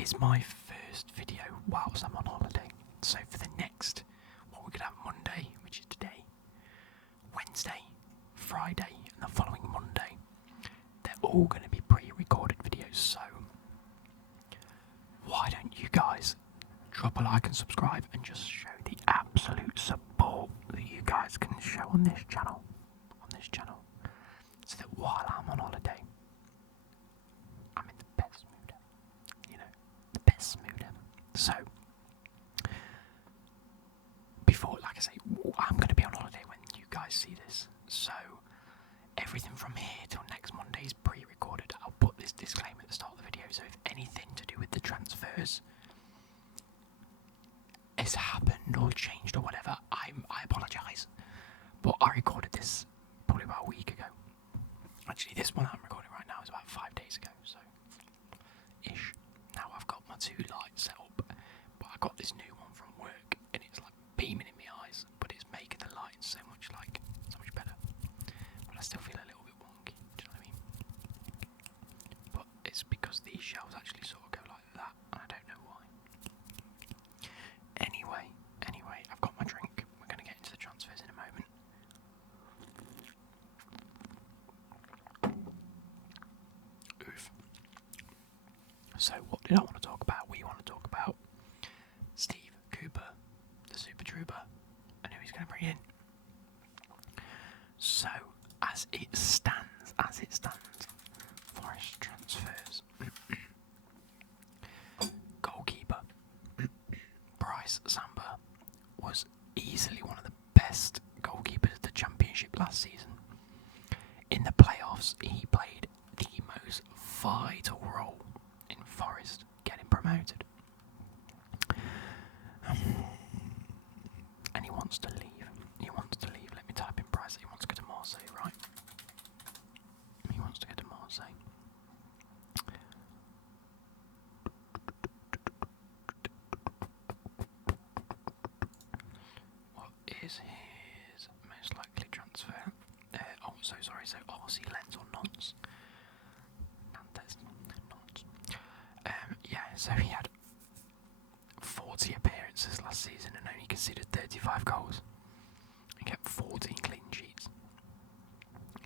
is my first video whilst I'm on holiday. So for the next, what we're going to have Monday, which is today, Wednesday, Friday, and the following Monday, they're all going to be pre-recorded videos. So why don't you guys drop a like and subscribe and just show the absolute support that you guys can show on this channel, so that while I'm on holiday, I'm in the best mood ever. The best mood ever. So, before, like I say, I'm going to be on holiday when you guys see this. So, everything from here till next Monday is pre-recorded. I'll put this disclaimer at the start of the video, so if anything to do with the transfers has happened or changed or whatever, I apologise. But I recorded this probably about a week ago. Actually, this one I'm recording right now is about 5 days ago, so ish. Now I've got my 2 lights set up, but I got this new one from work, and it's like beaming in my eyes, but it's making the lighting so much better. But I still feel a little bit wonky. Do you know what I mean? But it's because these shelves actually sort of go like that, and I don't know why. Anyway, I've got my drink. We're going to get into the transfers in a moment. Oof. So what did I want to talk about? We want to talk about Steve Cooper, the Super Trooper, and who he's going to bring in. So, as it stands, Forest transfers. Goalkeeper Bryce Samba was easily one of the best goalkeepers of the Championship last season. In the playoffs, he played the most vital role in Forest getting promoted. And he wants to leave. Let me type in Bryce. He wants to go to Marseille, right? He wants to go to Marseille. What is his most likely transfer? So RC Lens or Nonce? Nantes. So he had 40 appearances last season and only conceded 35 goals. He kept 14 clean sheets.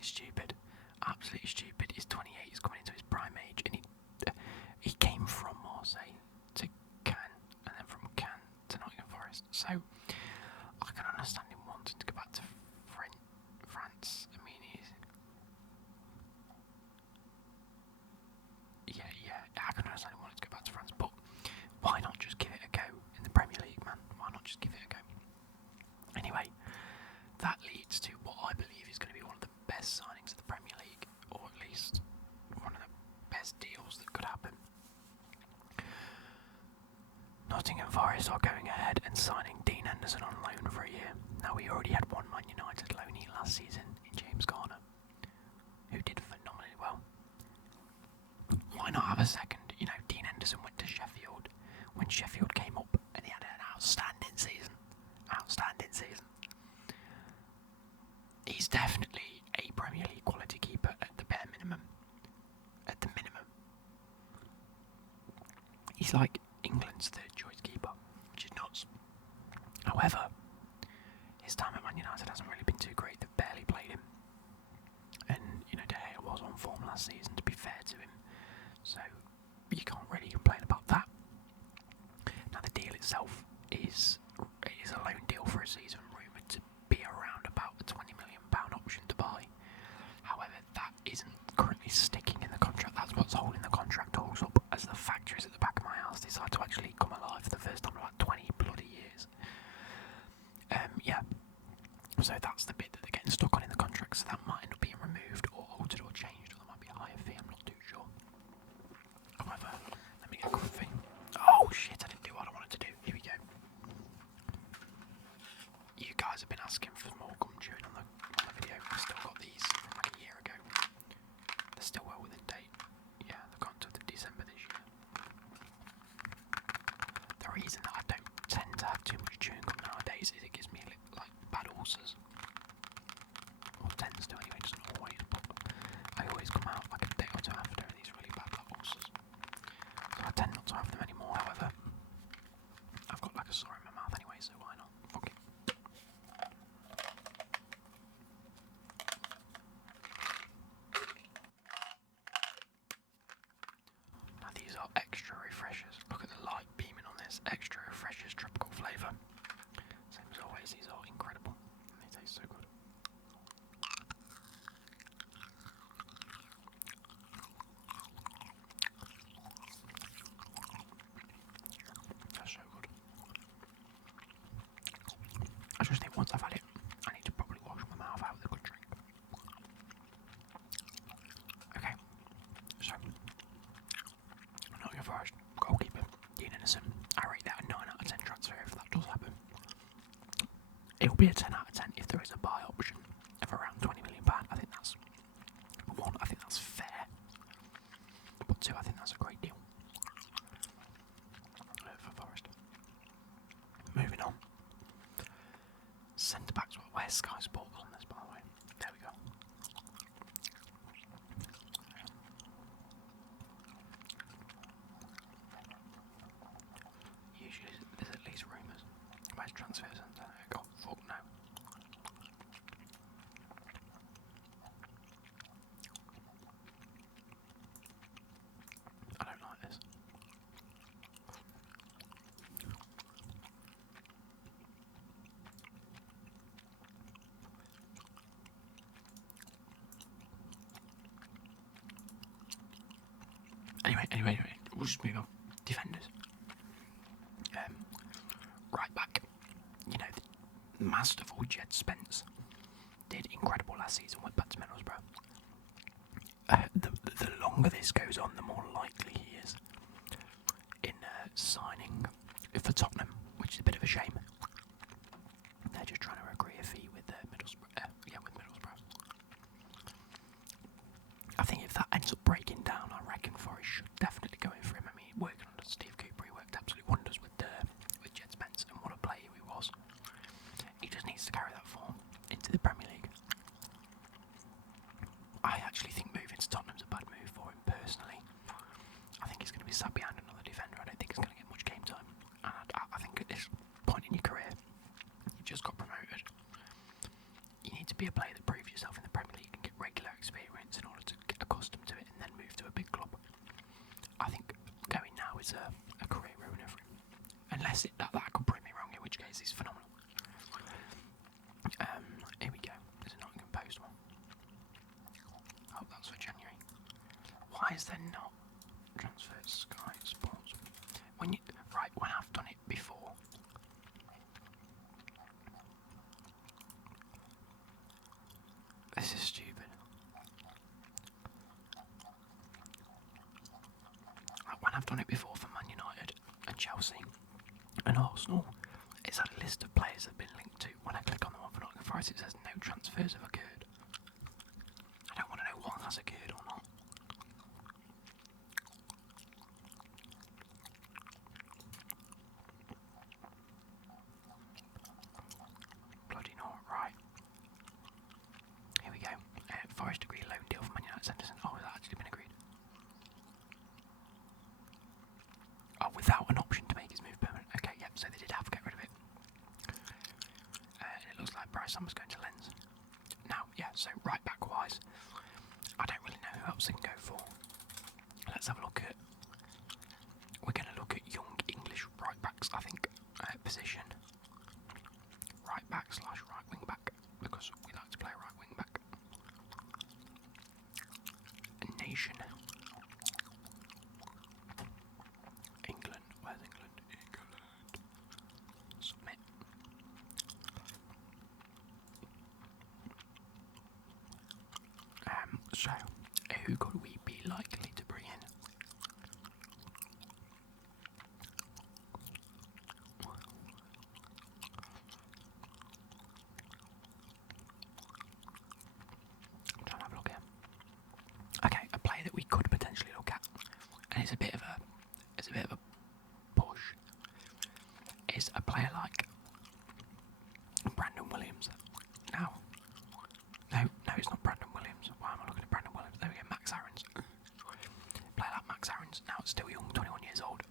Stupid. Absolutely stupid. He's 28, he's coming into his prime age, and he came from Marseille to Cannes, and then from Cannes to Nottingham Forest. So I can understand him wanting to go back to France. I mean, I can understand him wanting to go back to France, but why not just give it a go in the Premier League, man? Why not just give it a go? Anyway, that leads to what I believe is going to be one of the best signings of the Premier League, or at least one of the best deals that could happen. Nottingham Forest are going ahead and signing Dean Henderson on loan for a year. Now, we already had one Man United loanee last season in James Garner, who did phenomenally well. Why not have a second? Dean Henderson went to Sheffield when Sheffield came up, and he had an outstanding season. He's definitely a Premier League quality keeper at the bare minimum. He's like England's third choice keeper, which is nuts. However, his time at Man United hasn't really been too great. They've barely played him. And, De Gea was on form last season, to be fair to him. So, you can't really complain about that. Now, the deal itself is a loan deal for a season, rumoured to be around about the £20 million option to buy. However, that isn't currently sticking in the contract. That's what's holding the contract talks up, as the factories at the back of my house decide to actually come alive for the first time in about 20 bloody years. So that's the bit that they're getting stuck on in the contract, so that might end up being removed or altered or changed, or there might be a higher fee, I'm not too sure. However, let me get comfy. Oh shit, I didn't do what I wanted to do. Here we go. You guys have been asking for more gum chewing on the video. I've still got these from like a year ago. They're still well within date. Yeah, they've gone until December this year. The reason that I don't tend to have too much chewing gum nowadays is it gives me bad ulcers. Or tends to anyway, doesn't always, but I always come out like a day or two after and these really bad ulcers. So I tend not to to have them anymore. However, I've got like a sore in my mouth anyway, so why not? Fuck it. Now these are extra refreshers. Look at the light beaming on this. Extra refreshers, tropical flavour. Same as always, these are incredible. They taste so good. They're so good. I just think once I've had it, I need to probably wash my mouth out with a good drink. Okay, so Nottingham Forest goalkeeper Dean Innocent. I rate that a 9 out of 10 transfer if that does happen. It'll be a 10 out of 10 if there is a buy option of around £20 million. I think that's one. I think that's fair. But two, I think that's a great deal for Forest. Moving on. Centre backs. Where's Sky Sports on this, by the way? There we go. Usually there's at least rumours. Where's transfer centre? Oh, fuck no. I don't like this. Anyway, we'll just move on. Defenders. Right back. You know, the masterful Jed Spence did incredible last season, went back to Middlesbrough. The longer this goes on, the more likely he is in signing for Tottenham, which is a bit of a shame. They're just trying to agree a fee with Middlesbrough. With Middlesbrough. I think if that ends up breaking down, I reckon Forest should definitely go in for him. I mean, working under Steve Cooper, he worked absolute wonders with Jed Spence, and what a player he was. He just needs to carry that form into the Premier League. I actually think moving to Tottenham's a bad move for him personally. I think he's going to be sat behind another defender. I don't think he's going to get much game time. And I think at this point in your career, you've just got promoted. You need to be a player that proves yourself in the Premier League and get regular experience in order to get accustomed to it and then move to a big club. I think going now is a career ruiner for him. Unless that could prove me wrong, in which case he's phenomenal. Here we go. There's a Nottingham Post one. Oh, that's for January. Why is there not transfer Sky Sports? When I've done it before. This is stupid. When I've done it before for Man United and Chelsea and Arsenal, it's had a list of players that have been linked to. When I click on the one for Nottingham Forest, it says no transfers have occurred. I don't want to know what has occurred or not. Bloody not, right. Here we go. Forest agreed loan deal for Man United Sanderson. Oh, has that actually been agreed? Oh, without an option to make his move permanent. Okay, yep, so they did have to get rid of it. And it looks like Bryce Summers going to Lens. Now, yeah, so right back wise, I don't really know who else they can go for. Let's have a look at. We're going to look at young English right backs, I think, position. Right back / right wing back, because we like to play right wing back. A nation. England. Where's England? England. Submit. So, who could we be likely to bring in? I'm trying to have a look here. Okay, a player that we could potentially look at, and it's a bit of a push, is a player like Brandon Williams. Now, no, it's not Brandon Williams. Why am I looking at Brandon Williams? There we go, Max Aarons. Player like Max Aarons, now still young, 21 years old.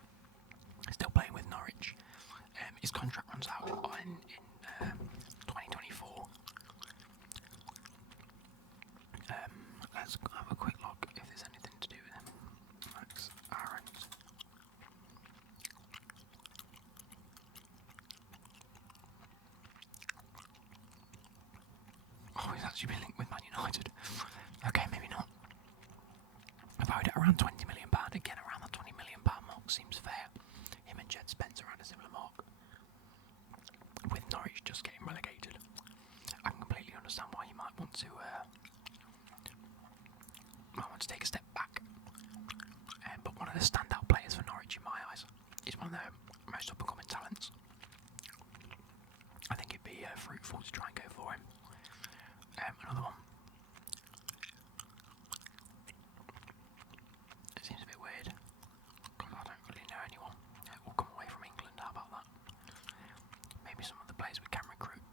Oh, he's actually been linked with Man United. Okay, maybe not. Valued at around £20 million. Again, around the £20 million mark seems fair. Him and Jed Spence around a similar mark. With Norwich just getting relegated, I can completely understand why you might want to take a step back. But one of the standout players for Norwich in my eyes is one of their most up-and-coming talents. I think it'd be fruitful to try and go for him. Another one. It seems a bit weird because I don't really know anyone who will come away from England. How about that? Maybe some of the players we can recruit.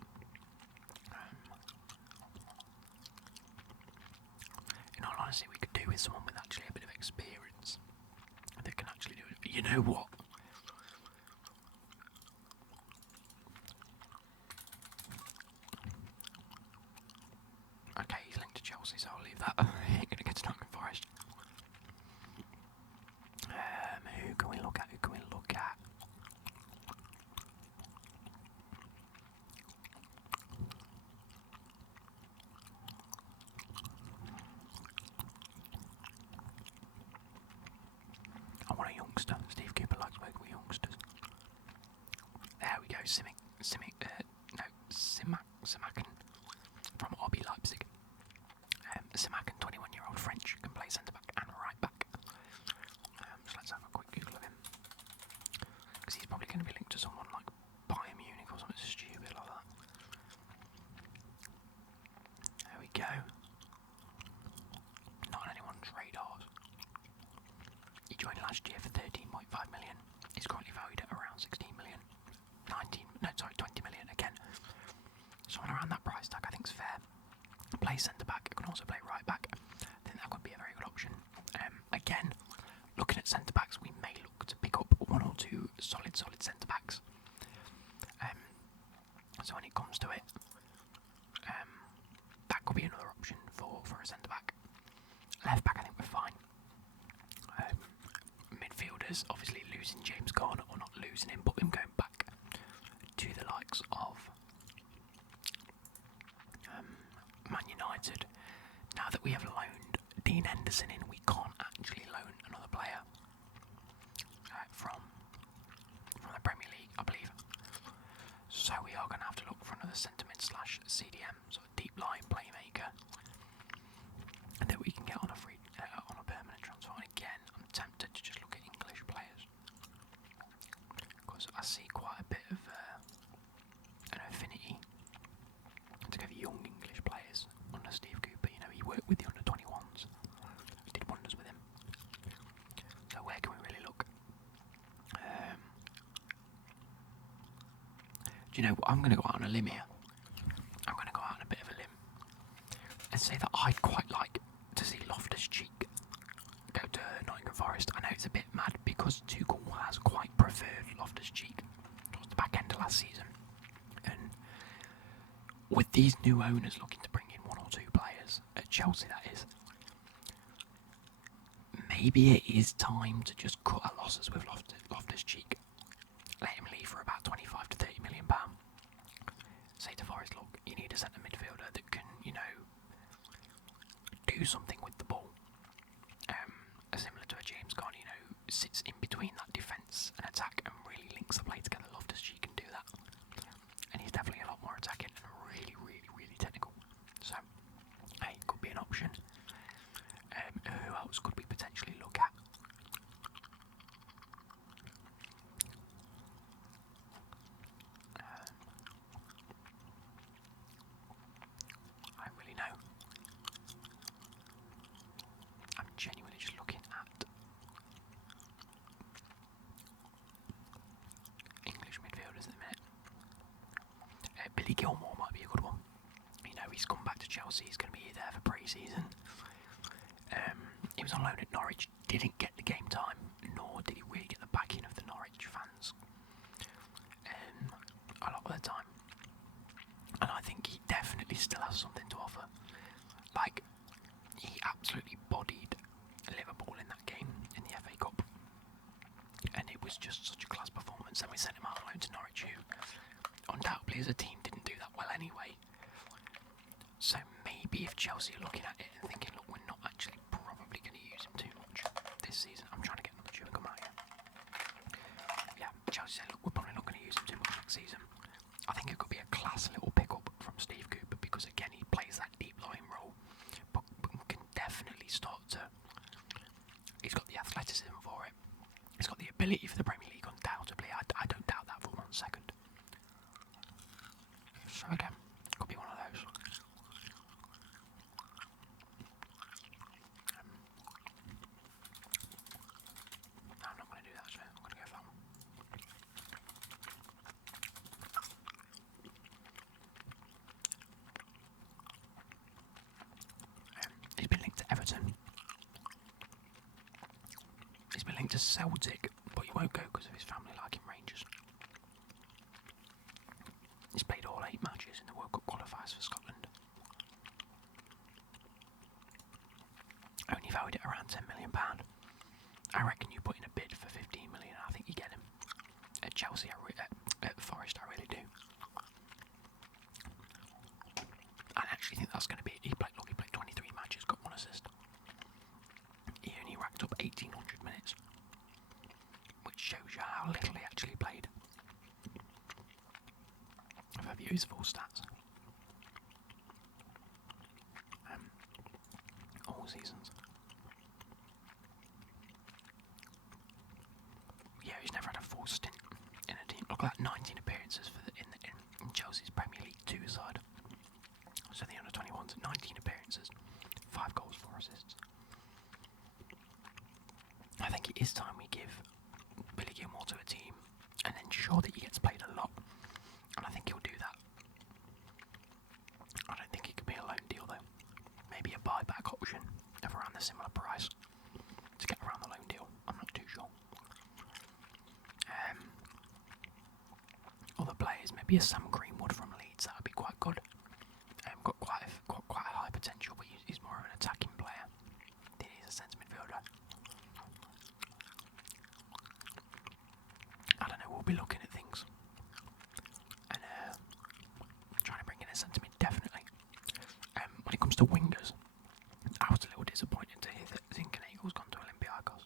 In all honesty, we could do with someone with actually a bit of experience that can actually do it. But you know what? Okay, he's linked to Chelsea, so I'll leave that. He ain't gonna get to Nottingham Forest. Who can we look at? I want a youngster. Steve Cooper likes working with youngsters. There we go. Simakan from RB Leipzig. Simakan, 21-year-old French, can play centre-back and right-back. So let's have a quick Google of him. Because he's probably going to be linked to someone like Bayern Munich or something stupid like that. There we go. Not on anyone's radars. He joined last year for 13.5 million. He's currently valued at around 16 million. 20 million again. Someone around that price tag I think is fair. Play centre back, can also play right back. I think that could be a very good option. Again, looking at centre backs, we may look to pick up one or two solid centre backs. So when it comes to it, that could be another option for a centre back. Left back, I think we're fine. Midfielders, obviously losing James Garner, or not losing him, but him going back to the likes of Man United. Now that we have loaned Dean Henderson in, we can't actually loan another player from the Premier League, I believe. So we are going to have to look for another centre mid / CDM, sort of deep line playmaker, that we can get on a permanent transfer. And again, I'm tempted to just look at English players because I see quite a bit of an affinity to go for young English players under Steve Cooper. You know, he worked with the under 21s, did wonders with him. So where can we really look? Do you know what? I'm going to go out on a limb here. I'm going to go out on a bit of a limb and say that I'd quite like to see Loftus-Cheek go to Nottingham Forest. I know it's a bit mad because Tuchel has quite preferred Loftus-Cheek towards the back end of last season. And with these new owners looking to bring in one or two players, at Chelsea that is, maybe it is time to just cut our losses with Loftus-Cheek. Let him leave for about 25 to 30 million pounds. Say to Forest, look, you need a centre midfielder that can, you know, do something with the ball. Similar to a James Garner, you know, sits in between that defence and attack and really links the play together. Loftus-Cheek can do that. And he's definitely a lot more attacking and really, really, really technical. So, hey, could be an option. Who else could we potentially look at? I don't really know. I'm genuinely just looking at English midfielders at the minute. Billy Gilmore might be a good one. You know, he's come back to Chelsea. He's going to be there for pre-season. He was on loan at Norwich. Didn't get the game time, nor did he really get the backing of the Norwich fans a lot of the time. And I think he definitely still has something to offer. Like, he absolutely bodied Liverpool in that game in the FA Cup, and it was just such a class performance. And we sent him out on loan to Norwich, who undoubtedly as a team didn't do that well anyway. So maybe if Chelsea are looking at it and thinking, look, we're not actually probably going to use him too much this season. I'm trying to get another chewing gum out here. Yeah, Chelsea said, look, we're probably not going to use him too much next season. I think it could be a class little pickup from Steve Cooper because, again, he plays that deep line role, but can definitely start to. He's got the athleticism for it. He's got the ability for the Premier League, undoubtedly. I don't doubt that for 1 second. So again, could be one of those. No, I'm not going to do that actually. I'm going to go for that one. He's been linked to Everton. He's been linked to Celtic, but he won't go because of his family liking Rangers. He's played all 8 matches in the World Cup qualifiers for Scotland. Only valued at around £10 million. I reckon you put in a bid for 15 million. I think you get him. At Chelsea, at Forest, I really do. I actually think that's going to be. He played 23 matches, got 1 assist. He only racked up 1,800 minutes, which shows you how little he actually played. If I view his full stats, all seasons. Yeah, he's never had a full stint in a team. Look at that, 19 appearances for in Chelsea's Premier League 2 side. So the under-21s, 19 appearances, 5 goals, 4 assists. I think it is time we give Billy Gilmore to a team and ensure that he gets played a lot. And I think he'll do that. I don't think it could be a loan deal though. Maybe a buyback option of around a similar price to get around the loan deal. I'm not too sure. Other players, maybe a Sam Greenwood from Leeds, that would be quite good. Got quite a high potential, but he's more of an attacking player than he's a centre midfielder. I don't know, we'll be looking at things and trying to bring in a centre mid, definitely. When it comes to wingers, I was a little disappointed to hear that Zinkanegel's gone to Olympiacos.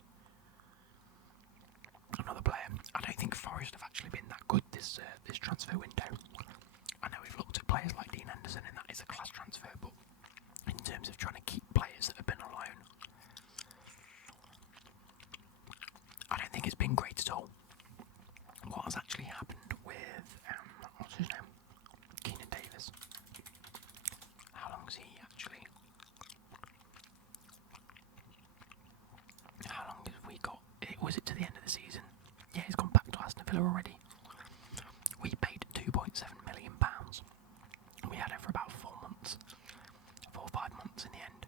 Another player. I don't think Forest have actually been that good this transfer window. I know we've looked at players like Dean Henderson and that is a class transfer, but in terms of trying to keep players that have been on loan, I don't think it's been great at all. What has actually happened with, what's his name? Keenan Davis. How long has he actually... How long have we got? Was it to the end of the season? Yeah, he's gone back to Aston Villa already. We paid £2.7 million. We had him for about 4 months. 4 or 5 months in the end.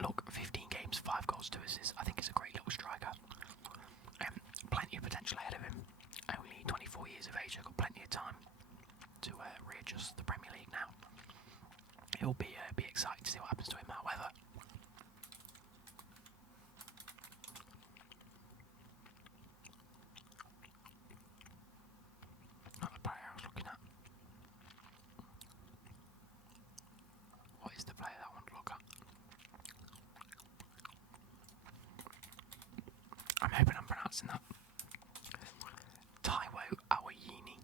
Look, 15 games, 5 goals, 2 assists. I think he's a great little striker. Plenty of potential ahead of him. Only 24 years of age, I've got plenty of time to readjust the Premier League now. It'll be exciting to see what happens to him, however. Not the player I was looking at. What is the player that I want to look at? I'm hoping I'm pronouncing that. Taiwo Awayini,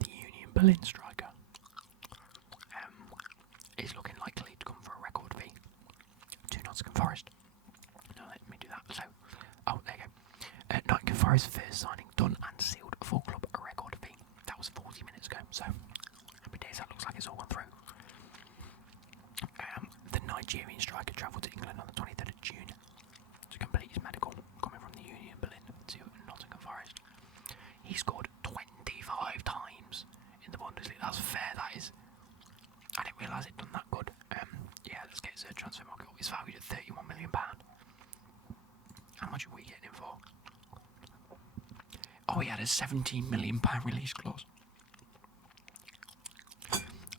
the Union Berlin striker, is looking likely to come for a record fee to Nottingham Forest. No, let me do that. So, there you go. Nottingham Forest first signing done and sealed. Full club a record fee. That was 40 minutes ago. So, happy days. That looks like it's all gone through. The Nigerian striker travelled to England on the 23rd of June to complete his medical, coming from the Union Berlin to Nottingham Forest. He scored 25 times in the Bundesliga. That's fair, that is. I didn't realise he'd done that good. Yeah, let's get his transfer market up. He's valued at £31 million. How much are we getting him for? Oh, he had a £17 million release clause.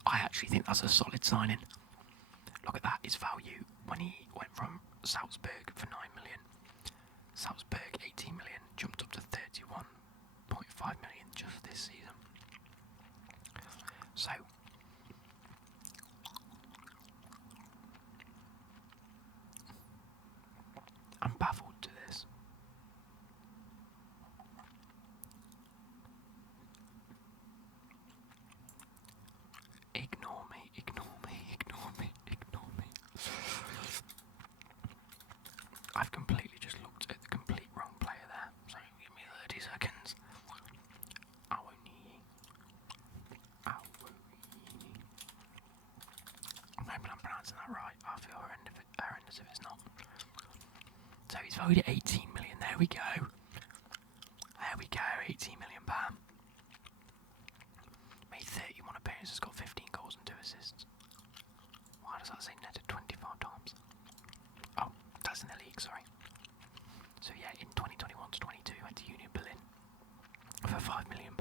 I actually think that's a solid signing. Look at that, his value when he went from Salzburg for 9 million. Salzburg 18 million, jumped up to 31.5 million just this season. So valued at 18 million. There we go. There we go. 18 million pound. Made 31 appearances, got 15 goals and 2 assists. Why does that say netted 25 times? Oh, that's in the league, sorry. So yeah, in 2021 to 22, went to Union Berlin for £5 million.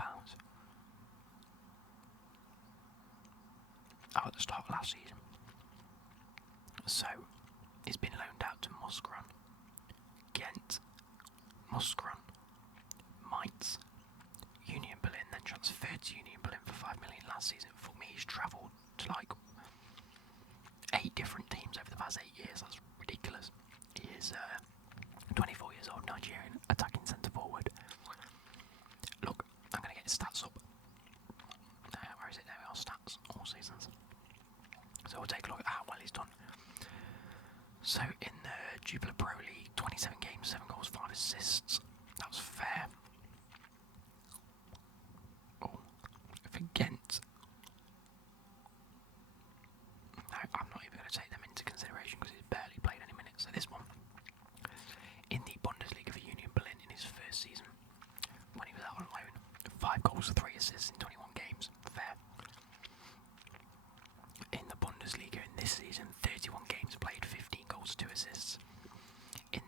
Oh, at the start of last season. So, it's been loaned out to Moskron, Ghent, Moskron, Mainz, Union Berlin, then transferred to Union Berlin for £5 million last season. For me, he's travelled to like 8 different teams over the past 8 years. That's ridiculous. He is 24 years old, Nigerian, attacking centre forward. Look, I'm going to get his stats up. Where is it? There we are, stats, all seasons. So we'll take a look at how well he's done. So in the Jupiler Pro League, 27 games, 7 goals, 5 assists. That was fair. Oh, for Ghent. No, I'm not even going to take them into consideration because he's barely played any minutes. So this one, in the Bundesliga for Union Berlin in his first season, when he was out on loan, 5 goals, 3 assists in 21 games. Fair. In the Bundesliga in this season, 31 games played, 15 goals, 2 assists. In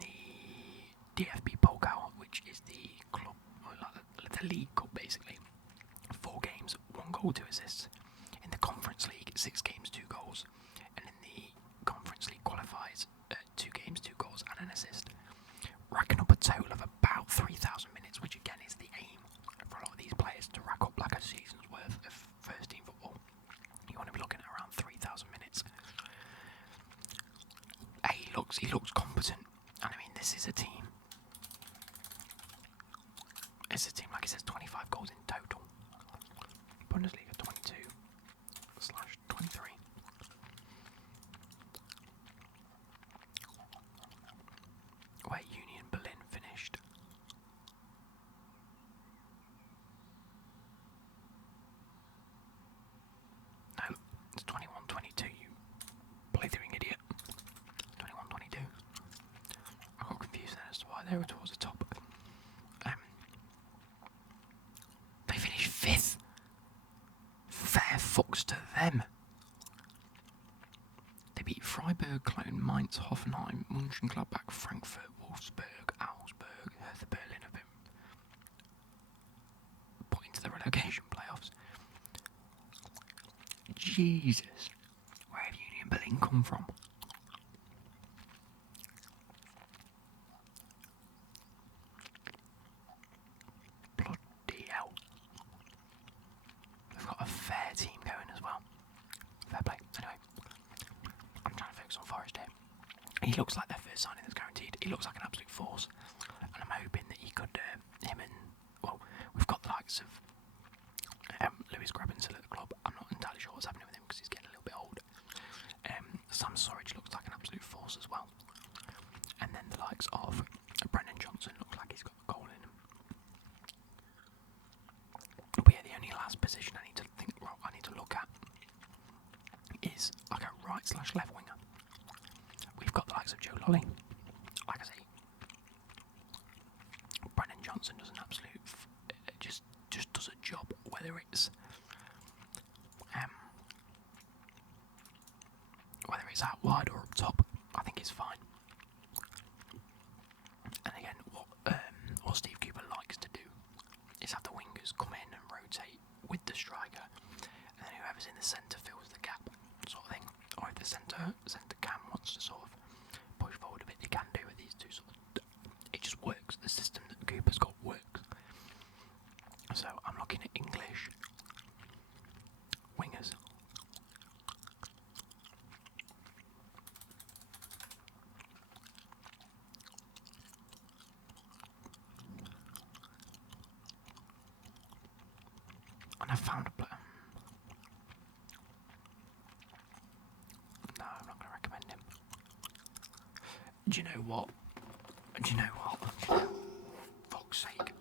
the DFB Pokal, which is the club, or like the league cup basically, 4 games, 1 goal, 2 assists. In the Conference League, 6 games, 2 goals, and in the Conference League qualifiers, 2 games, 2 goals, and an assist. Racking up a total of about 3,000 minutes, which again is the aim for a lot of these players to rack up like a season's worth of first team football. You want to be looking at around 3,000 minutes. He looks competent, and I mean this is a team. It's a team, like it says, 25 goals in total. Bundesliga 22/23. Where Union Berlin finished. No, it's 21/22, you playthroughing idiot. 21/22. I got confused then as to why they were towards the top. They finished 5th. Fair fucks to them. They beat Freiburg, Cologne, Mainz, Hoffenheim, Mönchengladbach, Frankfurt, Wolfsburg, Augsburg, Hertha Berlin have been put into the relegation playoffs. Jesus, where have Union Berlin come from? Bloody hell. They've got a fair team going as well. Fair play. Anyway, I'm trying to focus on Forest here. He looks like their first signing that's guaranteed. He looks like an absolute force. And I'm hoping that he could, we've got the likes of Lewis Graben still at the club. I'm not entirely sure what's happening with him because he's getting a little bit old. Sam Surridge looks like an absolute force as well. And then the likes of Brendan Johnson looks like he's got a goal in him. But yeah, the only last position I need to look at is like a right/left winger. We've got the likes of Joe Lolly. Like I say, Brendan Johnson does an absolute just does a job, whether it's out wide or up top. I think it's fine. And again, what Steve Cooper likes to do is have the wingers come in and rotate with the striker, and then whoever's in the centre fills the gap, sort of thing. Or if the centre cam wants to sort of push forward a bit, they can do with these two it just works. The system that Cooper's got works. So I'm looking at English wingers. And I found a player. No, I'm not going to recommend him. Do you know what? Fuck's sake.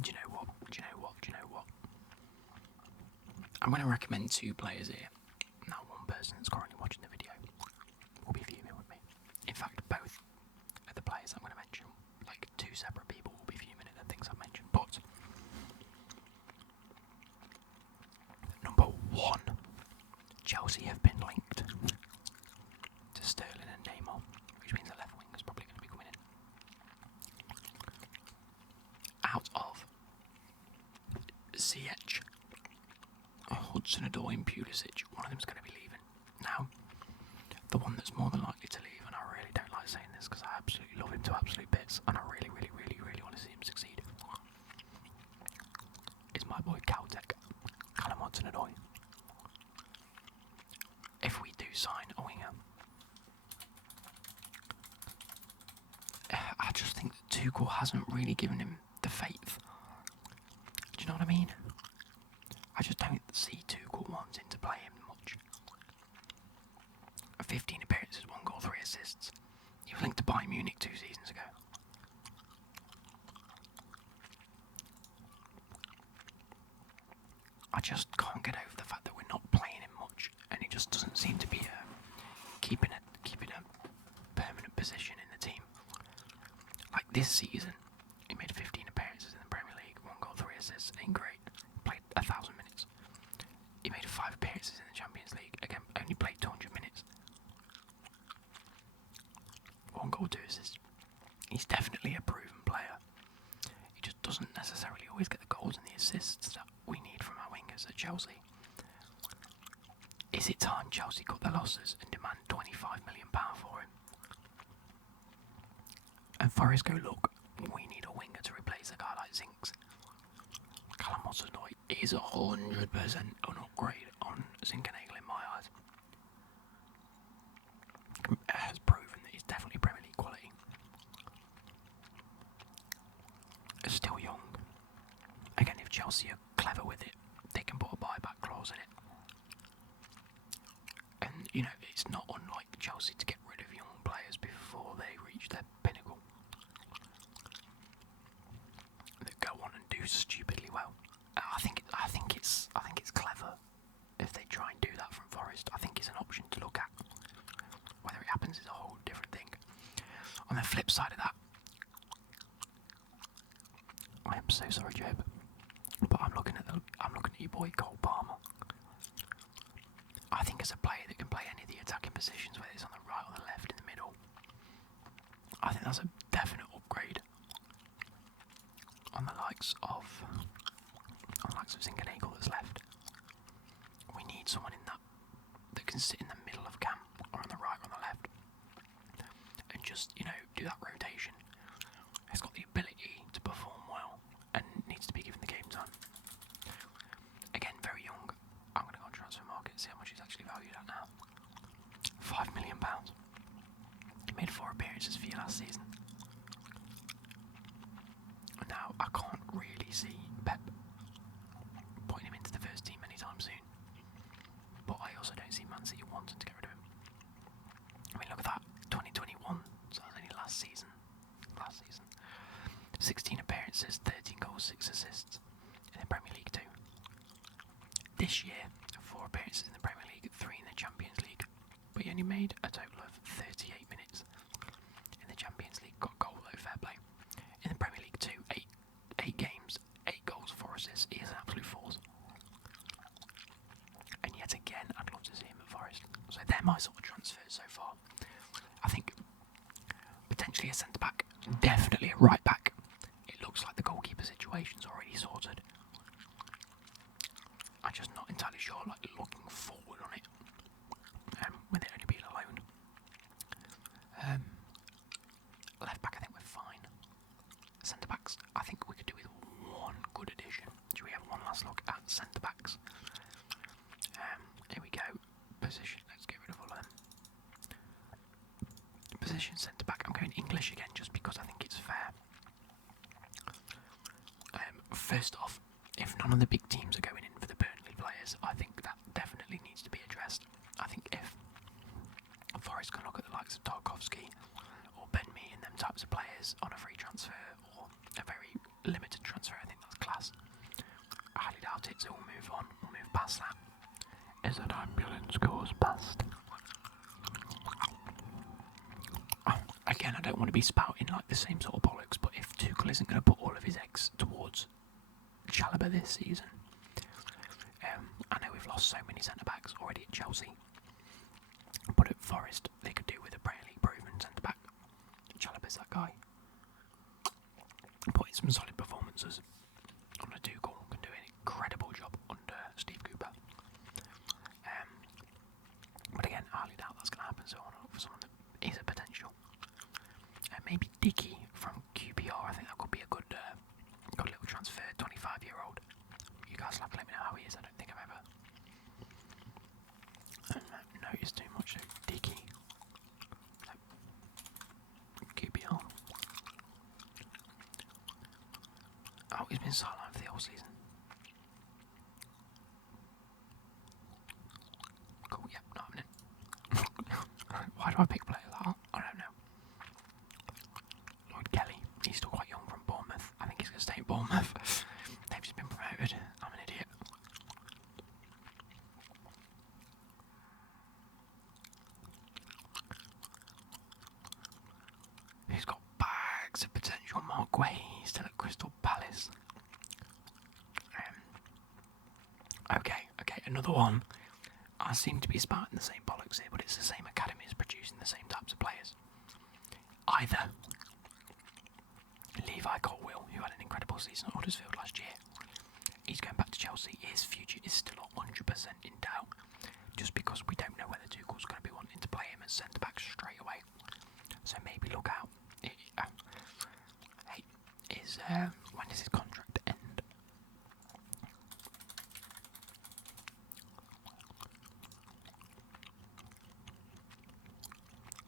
Do you know what? I'm going to recommend 2 players here. Now, person that's currently watching the video will be fuming with me. In fact, both of the players I'm going to mention, like two separate people, will be fuming at the things I've mentioned. But number one, Chelsea have been linked to Sterling and Neymar, which means the left wing is probably going to be coming in. Out of Ziyech, Hudson-Odoi and Pulisic, one of them's going to be leaving. Now, the one that's more than likely to leave, and I really don't like saying this because I absolutely love him to absolute bits, and I really, really, really, really want to see him succeed, is my boy Caltech, Callum Hudson-Odoi. If we do sign a winger, I just think that Tuchel hasn't really given him the faith. Do you know what I mean? I just don't see Tuchel wanting to play him much. 15 appearances, 1 goal, 3 assists. He was linked to Bayern Munich 2 seasons ago. I just can't get over the fact that we're not playing him much, and he just doesn't seem to be keeping a permanent position in the team. Like this season, he made 15 appearances in the Premier League, 1 goal, 3 assists. Ain't great. Played 1,000 minutes. He made 5 appearances in the Champions League. Again, only played 200 minutes. 1 goal, 2 assists. He's definitely a proven player. He just doesn't necessarily always get the goals and the assists that we need from our wingers at Chelsea. Is it time Chelsea cut their losses and demand £25 million for him? And Forest go, look, we need a winger to replace a guy like Zinks. Callum Hudson-Odoi is 100% an upgrade on Zinchenko in my eyes. Has proven that he's definitely Premier League quality. Still young. Again, if Chelsea are clever with it, they can put a buyback clause in it. And, you know, it's not unlike Chelsea to get rid of young players before they reach their pinnacle. That go on and do stupidly well. I think it's clever if they try and do that from Forest. I think it's an option to look at. Whether it happens is a whole different thing. On the flip side of that, I am so sorry, Job, but I'm looking at your boy Cole Palmer. I think as a player that can play any of the attacking positions, whether it's on the right or the left, in the middle, I think that's a definite upgrade on the likes of Zinchenko that's left. We need someone in that can sit in the middle of camp or on the right or on the left and just, you know, do that rotation. He's got the ability to perform well and needs to be given the game time. Again, very young. I'm going to go on transfer market and see how much he's actually valued at now. £5 million. He made 4 appearances for you last season. Now, I can't really see Pep putting him into the first team anytime soon. But I also don't see Man City wanting to get rid of him. I mean, look at that. 2021. So that was only last season. 16 appearances, 13 goals, 6 assists in the Premier League 2. This year, 4 appearances in the Premier League, 3 in the Champions League. But he only made a total of 38 minutes in the Champions League. Got a goal though, fair play. In the Premier League 2, 8 games, 8 goals, 4 assists. He is an absolute force. And yet again, I'd love to see him at Forest. So they're my sort of transfers so far. I think potentially a centre-back, definitely a right-back. It looks like the goalkeeper situation's already sorted. I'm just not entirely sure, like looking forward on it, with it only being a loan. Left-back, I think we're fine. Centre-backs, I think we could do with one good addition. Should we have one last look at centre-backs? Here we go. Position, let's get rid of all of them. Position centre-back, I'm going English again just because I think it's fair. First off, if none of the big teams are going in for the Burnley players, I think that definitely needs to be addressed. I think if Forest can look at the likes of Tarkovsky or Ben Mee and them types of players on a free transfer or a very limited transfer, I think that's class. I highly doubt it, so we'll move on. We'll move past that. As There's an ambulance goes past. Again, I don't want to be spouting like the same sort of bollocks, but if Tuchel isn't going to put all of his eggs towards Chalobah this season, I know we've lost so many centre-backs already at Chelsea, but at Forest they could do with a Premier League proven centre-back. Chalobah's that guy. Put in some solid performances under Tuchel, can do an incredible job under Steve Cooper. But again, I highly doubt that's going to happen, so I want to look for someone that is a potential. Maybe Dicky from QPR, I think that could be a good little transfer, 25-year-old. You guys will have to let me know how he is, I don't think I've ever noticed too much of Dicky. QPR. Oh, he's been sidelined for the whole season. Cool, yep, not happening. Why do I pick players like that? I don't know. Lloyd Kelly, he's still quite young from Bournemouth. I think he's going to stay in Bournemouth. They've just been promoted. I'm an idiot. He's got bags of potential. Mark Guay, he's still at Crystal Palace. Okay, another one. I seem to be spouting the same bollocks here, but it's the same academies producing the same types of players. Either Levi Colwill, who had an incredible season at Huddersfield last year, he's going back to Chelsea. His future is still 100% in doubt, just because we don't know whether Tuchel's going to be wanting to play him as centre-back straight away. So maybe look out. When does his contract end?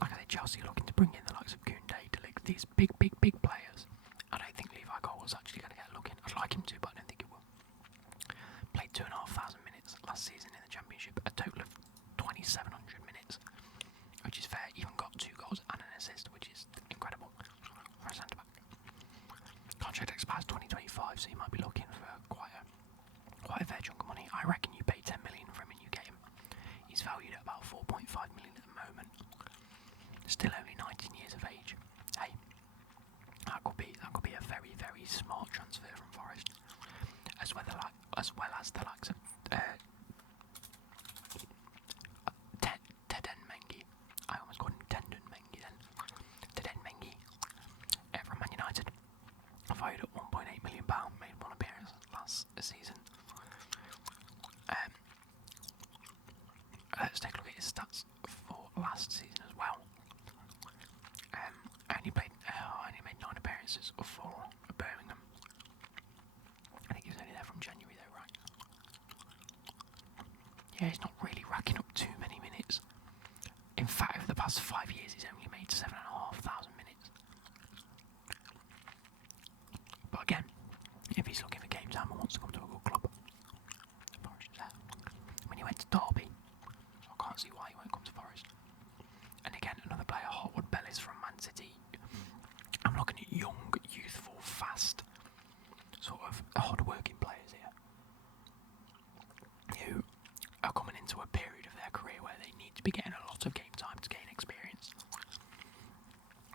Like I said, Chelsea are looking to bring in the likes of Koundé, these big players. I don't think Levi Colwill's actually going to get a look in. I'd like him to, but I don't think he will. Played 2,500 minutes last season in the Championship, a total of 2,700 minutes, which is fair. Even got 2 goals and an assist, which is incredible for a centre-back. Contract expires 2025, so you might be looking for quite a fair chunk of money. I reckon you pay 10 million for him and you get him. He's valued at about 4.5 million at the moment. Still only 19 years of age. Hey, that could be a very, very smart transfer from Forest, as well as the likes of Teden Mengi. I almost called him Tendon Mengi then. Teden Mengi from Man United. Valued at £1.8 million, made one appearance last season. Let's take a look at his stats for last season as well. Only made 9 appearances for Birmingham. I think he was only there from January though, right? Yeah, he's not really racking up too many minutes. In fact, over the past 5 years, he's only made 7,500 minutes. But again, if he's looking for game time and wants to come to a good club, Forest is there. When he went to Derby, I can't see why he won't come to Forest. And again, another player, Harwood Bellis from Man City. I'm looking at young, youthful, fast, sort of hard-working players here, who are coming into a period of their career where they need to be getting a lot of game time to gain experience,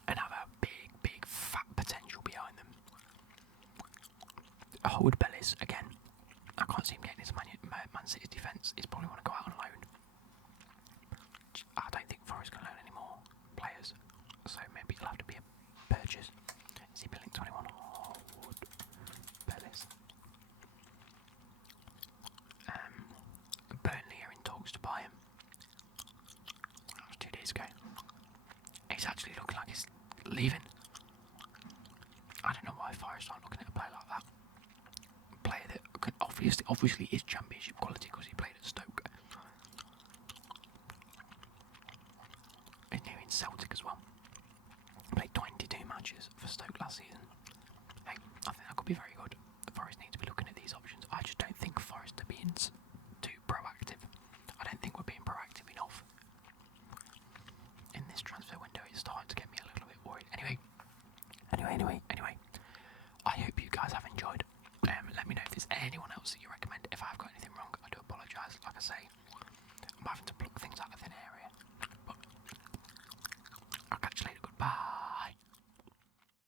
and have a big, fat potential behind them. Harwood Bellis, again, I can't see him getting into Man City's defence. He's probably want to go out on loan. I don't think Forest can loan any more players, so maybe it'll have to be a purchase. Is he billing 21? Harwood Bellis. Burnley are in talks to buy him. That was 2 days ago. He's actually looking like he's leaving. I don't know why Forest aren't looking at a player like that. A player that could obviously is championship quality because he played at Stoke. He's new in Celtic as well. Played 22 matches for Stoke last season. Hey, I think that could be very good. Forest need to be looking at these options. I just don't think Forest are being too proactive. I don't think we're being proactive enough. In this transfer window, it's starting to get me a little bit worried. Anyway. I hope you guys have enjoyed. Let me know if there's anyone else that you recommend. If I've got anything wrong, I do apologise. Like I say,